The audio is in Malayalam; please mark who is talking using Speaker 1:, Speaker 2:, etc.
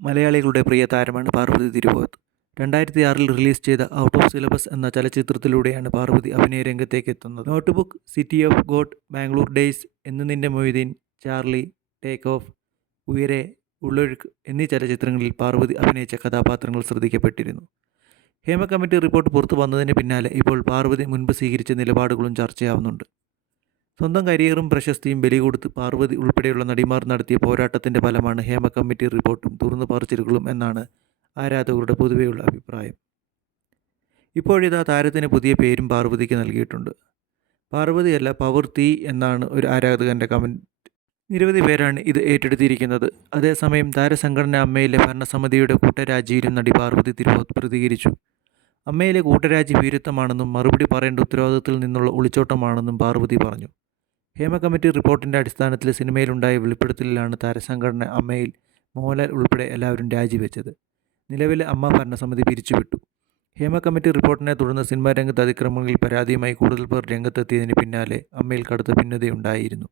Speaker 1: മലയാളികളുടെ പ്രിയ താരമാണ് പാർവതി തിരുവോത്ത്. രണ്ടായിരത്തി ആറിൽ റിലീസ് ചെയ്ത ഔട്ട് ഓഫ് സിലബസ് എന്ന ചലച്ചിത്രത്തിലൂടെയാണ് പാർവതി അഭിനയ രംഗത്തേക്ക് എത്തുന്നത്. Notebook city of God Bangalore days Ennu Ninte Moideen Charlie take off Uyare Ullozhukku എന്നീ ചലച്ചിത്രങ്ങളിൽ പാർവതി അഭിനയിച്ച കഥാപാത്രങ്ങൾ ശ്രദ്ധിക്കപ്പെട്ടിരുന്നു. ഹേമ കമ്മിറ്റി റിപ്പോർട്ട് പുറത്തു വന്നതിന് പിന്നാലെ ഇപ്പോൾ പാർവതി മുൻപ് സ്വീകരിച്ച നിലപാടുകളും ചർച്ചയാവുന്നുണ്ട്. സ്വന്തം കരിയറും പ്രശസ്തിയും ബലി കൊടുത്ത് പാർവതി ഉൾപ്പെടെയുള്ള നടിമാർ നടത്തിയ പോരാട്ടത്തിന്റെ ഫലമാണ് ഹേമ കമ്മിറ്റി റിപ്പോർട്ടും തുറന്നു പറച്ചിലുകളും എന്നാണ് ആരാധകരുടെ പൊതുവെയുള്ള അഭിപ്രായം. ഇപ്പോഴിതാ താരത്തിന് പുതിയ പേരും പാർവതിക്ക് നൽകിയിട്ടുണ്ട്. പാർവതിയല്ല പവർ തീ എന്നാണ് ഒരു ആരാധകന്റെ കമന്റ് നിരവധി പേരാണ് ഇത് ഏറ്റെടുത്തിരിക്കുന്നത്. അതേസമയം താരസംഘടന അമ്മയിലെ ഭരണസമിതിയുടെ കൂട്ടരാജിയിലും നടി പാർവതി തിരുവോത്ത് പ്രതികരിച്ചു. അമ്മയിലെ കൂട്ടരാജി വീരത്വമാണെന്നും മറുപടി പറയേണ്ട ഉത്തരവാദിത്തത്തിൽ നിന്നുള്ള ഒളിച്ചോട്ടമാണെന്നും പാർവതി പറഞ്ഞു. ഹേമ കമ്മിറ്റി റിപ്പോർട്ടിന്റെ അടിസ്ഥാനത്തിൽ സിനിമയിലുണ്ടായ വെളിപ്പെടുത്തലിലാണ് താരസംഘടന അമ്മയിൽ മോഹൻലാൽ ഉൾപ്പെടെ എല്ലാവരും രാജിവെച്ചത്. നിലവിലെ അമ്മ ഭരണസമിതി പിരിച്ചുവിട്ടു. ഹേമ കമ്മിറ്റി റിപ്പോർട്ടിനെ തുടർന്ന് സിനിമാ രംഗത്ത് അതിക്രമങ്ങളിൽ പരാതിയുമായി കൂടുതൽ പേർ രംഗത്തെത്തിയതിന് പിന്നാലെ അമ്മയിൽ കടുത്ത ഭിന്നതയുണ്ടായിരുന്നു.